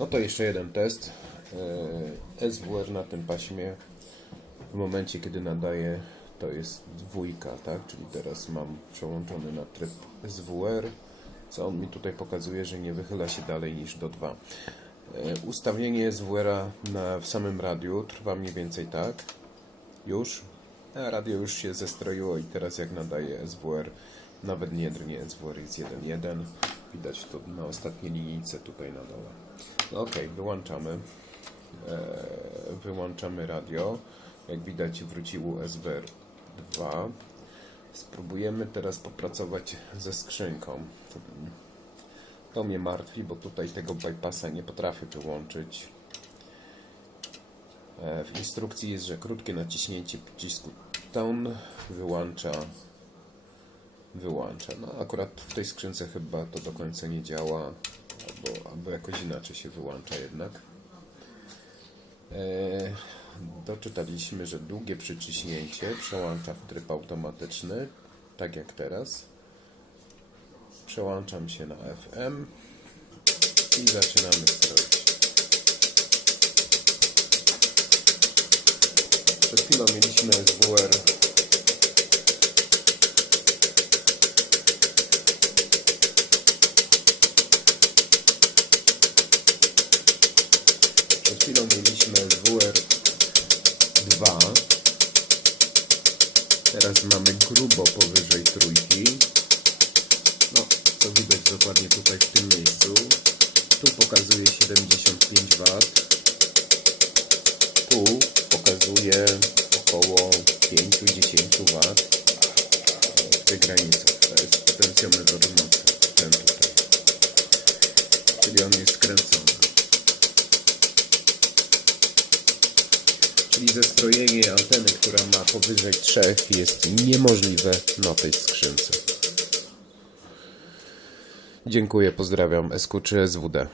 No to jeszcze jeden test. E, SWR na tym paśmie w momencie, kiedy nadaję, to jest dwójka, tak? Czyli teraz mam przełączony na tryb SWR, co on mi tutaj pokazuje, że nie wychyla się dalej niż do 2. E, Ustawienie SWR-a w samym radiu trwa mniej więcej tak. Już. A radio już się zestroiło i teraz jak nadaję SWR, nawet nie drgnie SWR jest 1.1. Widać to na ostatniej linijce tutaj na dole. No ok, wyłączamy. E, wyłączamy radio. Jak widać wróciło SWR 2. Spróbujemy teraz popracować ze skrzynką. To mnie martwi, bo tutaj tego bypassa nie potrafię wyłączyć. E, W instrukcji jest, że krótkie naciśnięcie przycisku Tone wyłącza wyłącza. No akurat w tej skrzynce chyba to do końca nie działa, albo, albo jakoś inaczej się wyłącza jednak. E, doczytaliśmy, że długie przyciśnięcie przełącza w tryb automatyczny, tak jak teraz. Przełączam się na FM i zaczynamy stroić. Przed chwilą mieliśmy SWR Chwilą mieliśmy SWR 2 Teraz mamy grubo powyżej trójki. No, co widać dokładnie tutaj w tym miejscu. Tu pokazuje 75 W Tu pokazuje około 5-10 W w tych granicach. To jest potencjometr mocy ten tutaj. Czyli on jest skręcony zestrojenie anteny, która ma powyżej 3 jest niemożliwe na tej skrzynce. Dziękuję, pozdrawiam SQ3SWD.